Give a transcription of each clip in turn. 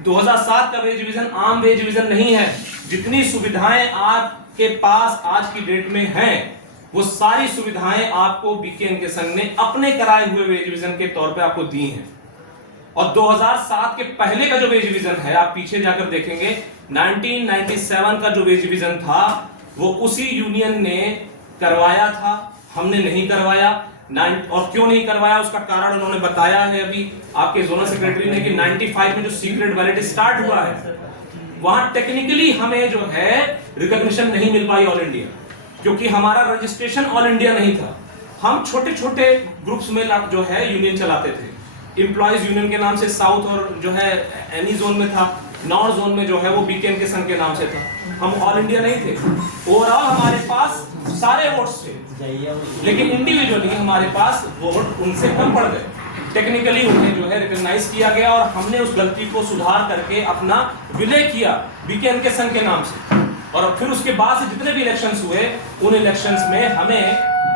2007 का veg revision आम veg revision नहीं है। जितनी सुविधाएं आपके पास आज की डेट में हैं, वो सारी सुविधाएं आपको बीके के संघ ने अपने कराए हुए वेज रिवीजन के तौर पे आपको दी हैं। और 2007 के पहले का जो वेज रिवीजन है, आप पीछे जाकर देखेंगे 1997 का जो वेज रिवीजन था वो उसी यूनियन ने करवाया था, हमने नहीं करवाया। और क्यों नहीं करवाया उसका कारण उन्होंने बताया है अभी आपके जोनल सेक्रेटरी ने कि 95 में जो सीक्रेट वैलिडिटी स्टार्ट हुआ है वहां टेक्निकली हमें जो है रिकॉग्निशन नहीं मिल पाई ऑल इंडिया, क्योंकि हमारा रजिस्ट्रेशन ऑल इंडिया नहीं था। हम छोटे छोटे ग्रुप्स में जो है यूनियन चलाते थे। एम्प्लॉइज यूनियन के नाम से साउथ और जो है एनी जोन में था, नॉर्थ जोन में जो है वो बीकेएम के संघ के नाम से था। हम ऑल इंडिया नहीं थे। ओवरऑल हमारे पास सारे वोट्स थे, लेकिन इंडिविजुअली हमारे पास वोट उनसे कम पड़ गए। टेक्निकली उन्हें जो है रिकॉग्नाइज किया गया और हमने उस गलती को सुधार करके अपना विलय किया बीकेएम के संघ के नाम से। और फिर उसके बाद से जितने भी इलेक्शंस हुए उन इलेक्शंस में हमें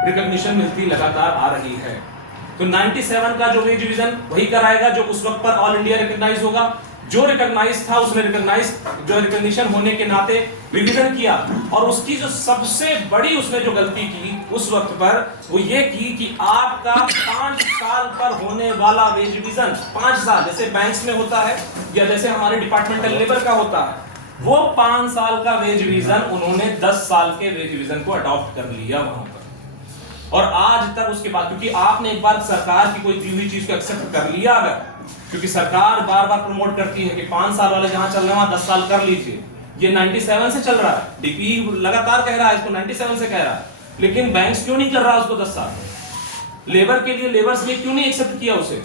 रिकॉग्निशन मिलती लगातार आ रही है। तो 97 का जो वेज रिवीजन वही कराएगा जो उस वक्त पर ऑल इंडिया रिकॉग्नाइज होगा। जो रिकॉग्नाइज था उसने जो रिकॉग्निशन होने के नाते रिवीजन किया। और उसकी जो सबसे बड़ी उसने जो गलती की उस वक्त पर वो ये की कि आपका 5 साल पर होने वाला वेज रिवीजन, 5 साल जैसे बैंक्स में होता है या जैसे हमारे डिपार्टमेंटल लेबर का होता है, वो 5 साल का वेज रिवीजन उन्होंने 10 साल के वेज रिवीजन को अडॉप्ट कर लिया वहां पर। और आज तक उसके बाद, क्योंकि आपने एक बार सरकार की कोई दी हुई चीज को एक्सेप्ट कर लिया अगर, क्योंकि सरकार बार बार प्रमोट करती है कि 5 साल वाले जहां चल रहे हैं वहां 10 साल कर लीजिए। ये 97 से चल रहा है, डीपी लगातार कह रहा है इसको, 97 से कह रहा है, लेकिन बैंक्स क्यों नहीं कर रहा उसको 10 साल? लेबर के लिए लेबर्स ने क्यों नहीं एक्सेप्ट किया उसे?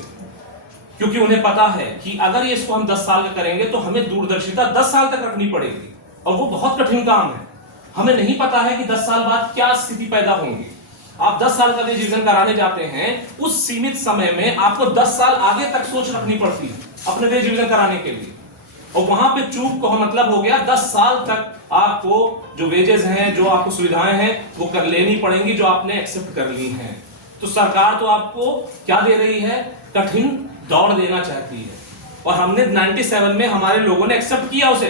क्योंकि उन्हें पता है कि अगर ये इसको हम 10 साल का करेंगे तो हमें दूरदर्शिता 10 साल तक रखनी पड़ेगी और वो बहुत कठिन काम है। हमें नहीं पता है कि 10 साल बाद क्या स्थिति पैदा होंगी। आप 10 साल का रिवीजन कराने जाते हैं, उस सीमित समय में आपको 10 साल आगे तक सोच रखनी पड़ती है अपने रिवीजन कराने के लिए। और वहां पे चूक का मतलब हो गया 10 साल तक आपको जो वेजेस हैं, जो आपको सुविधाएं हैं वो कर लेनी पड़ेंगी जो आपने एक्सेप्ट कर ली हैं। तो सरकार तो आपको क्या दे रही है? कठिन दौड़ देना चाहती है। और हमने 97 में हमारे लोगों ने एक्सेप्ट किया उसे,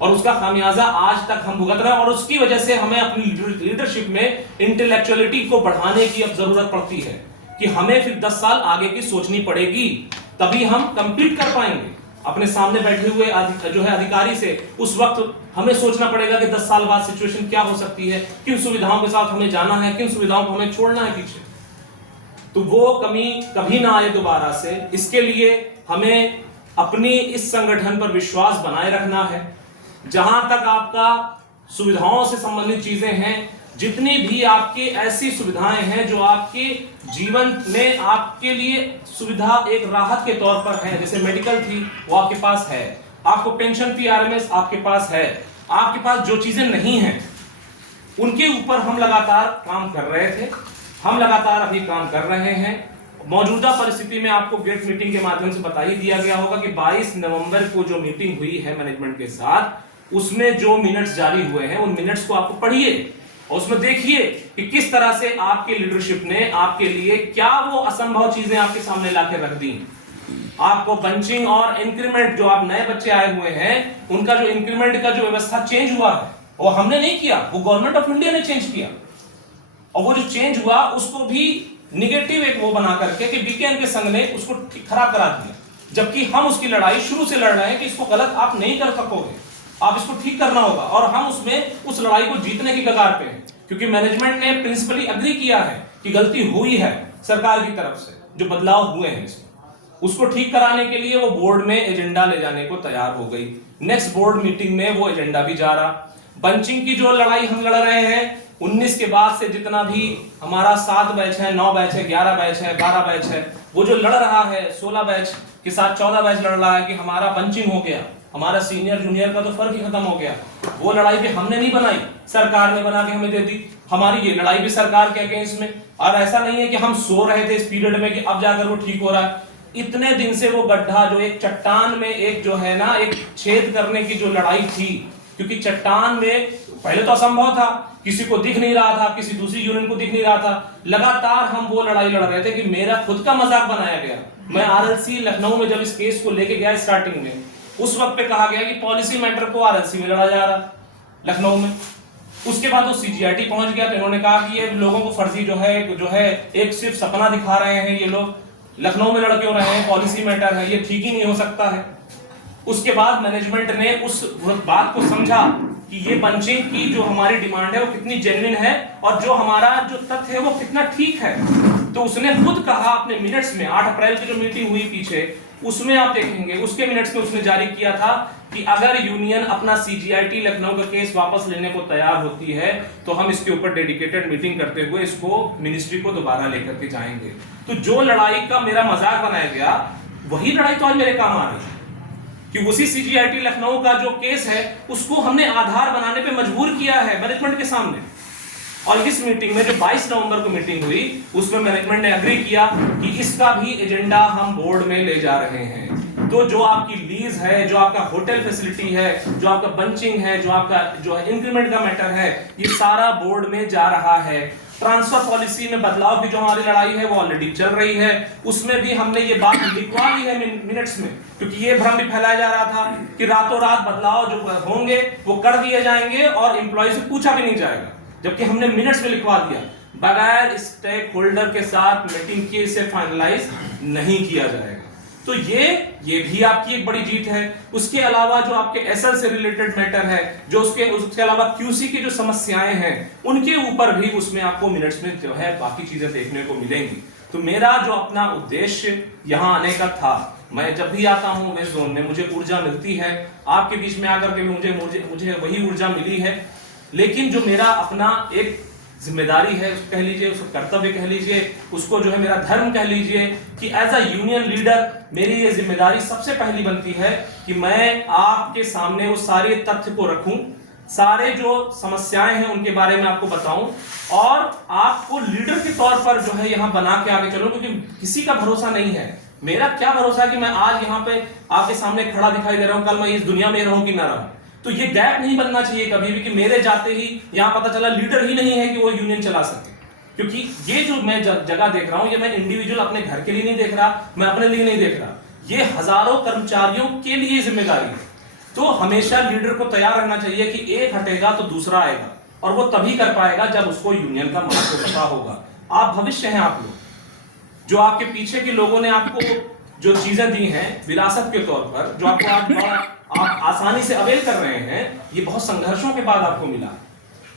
और उसका खामियाजा आज तक हम भुगत रहे हैं। और उसकी वजह से हमें अपनी लीडरशिप में इंटेलेक्चुअलिटी को बढ़ाने की अब जरूरत पड़ती है कि हमें फिर 10 साल आगे की सोचनी पड़ेगी, तभी हम कंप्लीट कर पाएंगे। अपने सामने बैठे हुए जो है अधिकारी से उस वक्त हमें सोचना पड़ेगा कि 10 साल बाद सिचुएशन क्या हो सकती है, किन सुविधाओं के साथ हमें जाना है, किन सुविधाओं को हमें छोड़ना है पीछे। तो वो कमी कभी ना आए दोबारा से। इसके लिए हमें अपनी इस संगठन पर विश्वास बनाए रखना है। जहां तक आपका सुविधाओं से संबंधित चीजें हैं, जितनी भी आपकी ऐसी सुविधाएं हैं जो आपके जीवन में आपके लिए सुविधा एक राहत के तौर पर है, जैसे मेडिकल थी वो आपके पास है, आपको पेंशन पीआरएमएस आपके पास है, आपके पास जो चीजें नहीं हैं उनके ऊपर हम लगातार काम कर रहे थे, हम लगातार अभी काम कर रहे हैं। मौजूदा परिस्थिति में आपको गेट मीटिंग के माध्यम से बता ही दिया गया होगा कि 22 नवंबर को जो मीटिंग हुई है मैनेजमेंट के साथ, उसमें जो मिनट्स जारी हुए हैं उन मिनट्स को आपको पढ़िए और उसमें देखिए कि किस तरह से आपके लीडरशिप ने आपके लिए क्या वो असंभव चीजें आपके सामने लाके रख दी। आपको बंचिंग और इंक्रीमेंट, जो आप नए बच्चे आए हुए हैं उनका जो इंक्रीमेंट का जो व्यवस्था चेंज हुआ है वो हमने नहीं किया, वो गवर्नमेंट ऑफ इंडिया ने चेंज किया। और वो जो चेंज हुआ उसको भी निगेटिव एक वो बना करके कि बीकेएम के संघ ने उसको खराब करा दिया, जबकि हम उसकी लड़ाई शुरू से लड़ रहे हैं कि इसको गलत आप नहीं कर सकोगे, आप इसको ठीक करना होगा। और हम उसमें उस लड़ाई को जीतने की कगार पे हैं, क्योंकि मैनेजमेंट ने प्रिंसिपली एग्री किया है कि गलती हुई है सरकार की तरफ से, जो बदलाव हुए हैं इसमें उसको ठीक कराने के लिए वो बोर्ड में एजेंडा ले जाने को तैयार हो गई। नेक्स्ट बोर्ड मीटिंग में वो एजेंडा भी जा रहा। बंचिंग की जो लड़ाई हम लड़ रहे हैं 19 के बाद से जितना भी हमारा 7 बैच है, 9 बैच है, 11 बैच है, 12 बैच है, वो जो लड़ रहा है 16 बैच के साथ 14 बैच लड़ रहा है कि हमारा बंचिंग हो गया, हमारा सीनियर जूनियर का तो फर्क ही खत्म हो गया। वो लड़ाई भी हमने नहीं बनाई, सरकार ने बना के हमें दे दी। हमारी ये लड़ाई भी सरकार के अगेंस्ट में। और ऐसा नहीं है कि हम सो रहे थे इस पीरियड में कि अब जाकर वो ठीक हो रहा है। इतने दिन से वो गड्ढा जो एक चट्टान में एक जो है ना एक छेद करने की जो लड़ाई थी, क्योंकि चट्टान में पहले तो असंभव था, किसी को दिख नहीं रहा था, किसी दूसरी यूनियन को दिख नहीं रहा था। लगातार हम वो लड़ाई लड़ रहे थे कि मेरा खुद का मजाक बनाया गया। मैं आरएलसी लखनऊ में जब इस केस को लेके गया स्टार्टिंग में, उस वक्त पे कहा गया कि पॉलिसी मैटर को आरएलसी में लड़ा जा रहा लखनऊ में। उसके बाद वो सीजीआईटी पहुंच गया तो इन्होंने कहा कि ये लोगों को फर्जी जो है एक सिर्फ सपना दिखा रहे हैं, ये लोग लखनऊ में लड़ क्यों रहे हैं, पॉलिसी मैटर है, ये ठीक ही नहीं हो सकता है। उसके बाद मैनेजमेंट ने उस बात को समझा कि ये बंचिंग की जो हमारी डिमांड है वो कितनी जेन्युइन है और जो हमारा जो तथ्य है वो कितना ठीक है। तो उसने खुद कहा अपने मिनट्स में, 8 अप्रैल की जो मीटिंग हुई पीछे, उसमें आप देखेंगे उसके मिनट्स में उसने जारी किया था कि अगर यूनियन अपना सीजीआईटी लखनऊ का केस वापस लेने को तैयार होती है तो हम इसके ऊपर डेडिकेटेड मीटिंग करते हुए इसको मिनिस्ट्री को दोबारा लेकर के जाएंगे। तो जो लड़ाई का मेरा मजाक बनाया गया वही लड़ाई तो आज मेरे काम आ रही है कि उसी सीजीआईटी लखनऊ का जो केस है उसको हमने आधार बनाने पे मजबूर किया है मैनेजमेंट के सामने। और इस मीटिंग में जो 22 नवंबर को मीटिंग हुई उसमें मैनेजमेंट ने एग्री किया कि इसका भी एजेंडा हम बोर्ड में ले जा रहे हैं। तो जो आपकी लीज है, जो आपका होटल फैसिलिटी है, जो आपका बंचिंग है, जो आपका जो इंक्रीमेंट का मैटर है, ये सारा बोर्ड में जा रहा है। ट्रांसफर पॉलिसी में बदलाव की जो हमारी लड़ाई है वो ऑलरेडी चल रही है, उसमें भी हमने ये बात लिखवा ली है मिनट्स में, क्योंकि ये भ्रम भी फैलाया जा रहा था कि रातों रात बदलाव जो होंगे वो कर दिए जाएंगे और एम्प्लॉय से पूछा भी नहीं जाएगा, जबकि हमने मिनट्स में लिखवा दिया बगैर स्टेक होल्डर के साथ मीटिंग किए इसे फाइनलाइज नहीं किया जाएगा। तो ये भी आपकी एक बड़ी जीत है। उसके अलावा जो आपके एसएल से रिलेटेड मैटर है, जो उसके अलावा क्यूसी की जो समस्याएं हैं उनके ऊपर भी उसमें आपको मिनट्स में जो है बाकी चीजें देखने को मिलेंगी। तो मेरा जो अपना उद्देश्य यहाँ आने का था, मैं जब भी आता हूँ वेस्ट जोन में मुझे ऊर्जा मिलती है, आपके बीच में आकर के मुझे वही ऊर्जा मिली है। लेकिन जो मेरा अपना एक जिम्मेदारी है, उसको कह लीजिए, उसको कर्तव्य कह लीजिए, उसको जो है मेरा धर्म कह लीजिए, कि एज अ यूनियन लीडर मेरी ये जिम्मेदारी सबसे पहली बनती है कि मैं आपके सामने वो सारे तथ्य को रखूं, सारे जो समस्याएं हैं उनके बारे में आपको बताऊं और आपको लीडर के तौर पर जो है यहाँ बना के आगे चलूं, क्योंकि किसी का भरोसा नहीं है। मेरा क्या भरोसा है कि मैं आज यहाँ पे आपके सामने खड़ा दिखाई दे रहा हूँ, कल मैं इस दुनिया में रहूं कि ना रहूं। तो ये गैप नहीं बनना चाहिए कभी भी कि मेरे जाते ही यहाँ पता चला लीडर ही नहीं है कि वो यूनियन चला सके। क्योंकि ये जो मैं जगह देख रहा हूँ, ये मैं इंडिविजुअल अपने घर के लिए नहीं देख रहा, मैं अपने लिए नहीं देख रहा, ये हजारों कर्मचारियों के लिए जिम्मेदारी है। तो हमेशा लीडर को तैयार रहना चाहिए कि एक हटेगा तो दूसरा आएगा, और वो तभी कर पाएगा जब उसको यूनियन का महत्व पता होगा। आप भविष्य हैं, आप लोग जो आपके पीछे के लोगों ने आपको जो चीजें दी हैं विरासत के तौर पर, जो आपको आज आप आसानी से अवेल कर रहे हैं, ये बहुत संघर्षों के बाद आपको मिला।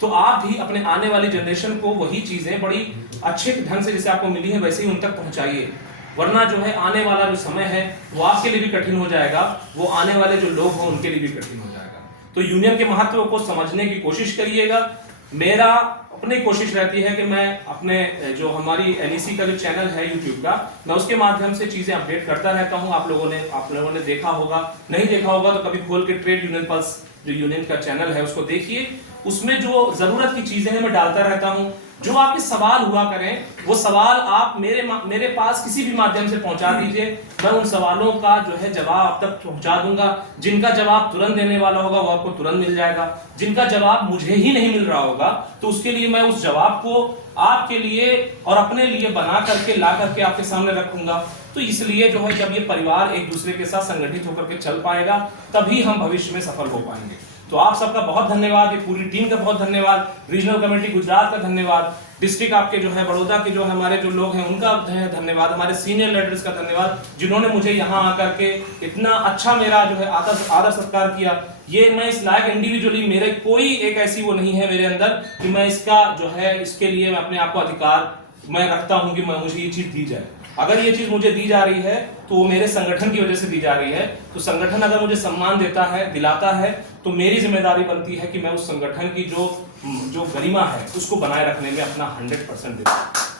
तो आप भी अपने आने वाली जनरेशन को वही चीजें बड़ी अच्छे ढंग से जैसे आपको मिली है वैसे ही उन तक पहुंचाइए, वरना जो है आने वाला जो समय है वो आपके लिए भी कठिन हो जाएगा, वो आने वाले जो लोग हैं उनके लिए भी कठिन हो जाएगा। तो यूनियन के महत्व को समझने की कोशिश करिएगा। मेरा अपनी कोशिश रहती है कि मैं अपने जो हमारी एनईसी का जो चैनल है यूट्यूब का, मैं उसके माध्यम से चीजें अपडेट करता रहता हूं। आप लोगों ने देखा होगा, नहीं देखा होगा तो कभी खोल के ट्रेड यूनियन पल्स जो यूनियन का चैनल है उसको देखिए, उसमें जो जरूरत की चीजें हैं मैं डालता रहता हूं। जो आपके सवाल हुआ करें वो सवाल आप मेरे पास किसी भी माध्यम से पहुंचा दीजिए, मैं उन सवालों का जो है जवाब आप तक पहुंचा दूंगा। जिनका जवाब तुरंत देने वाला होगा वो आपको तुरंत मिल जाएगा, जिनका जवाब मुझे ही नहीं मिल रहा होगा तो उसके लिए मैं उस जवाब को आपके लिए और अपने लिए बना करके ला करके आपके सामने रखूंगा। तो इसलिए जो है जब ये परिवार एक दूसरे के साथ संगठित होकर के चल पाएगा तभी हम भविष्य में सफल हो पाएंगे। तो आप सबका बहुत धन्यवाद, ये पूरी टीम का बहुत धन्यवाद, रीजनल कमेटी गुजरात का धन्यवाद, डिस्ट्रिक्ट आपके जो है बड़ौदा के जो हमारे जो लोग हैं उनका धन्यवाद, हमारे सीनियर लीडर्स का धन्यवाद जिन्होंने मुझे यहाँ आकर के इतना अच्छा मेरा जो है आदर सत्कार किया। ये मैं इस लायक इंडिविजुअली, मेरे कोई एक ऐसी वो नहीं है मेरे अंदर कि मैं इसका जो है इसके लिए मैं अपने आप को अधिकार मैं रखता हूँ कि मुझे ये चीज दी जाए। अगर ये चीज मुझे दी जा रही है तो वो मेरे संगठन की वजह से दी जा रही है। तो संगठन अगर मुझे सम्मान देता है, दिलाता है, तो मेरी जिम्मेदारी बनती है कि मैं उस संगठन की जो गरिमा है उसको बनाए रखने में अपना 100% देता हूं।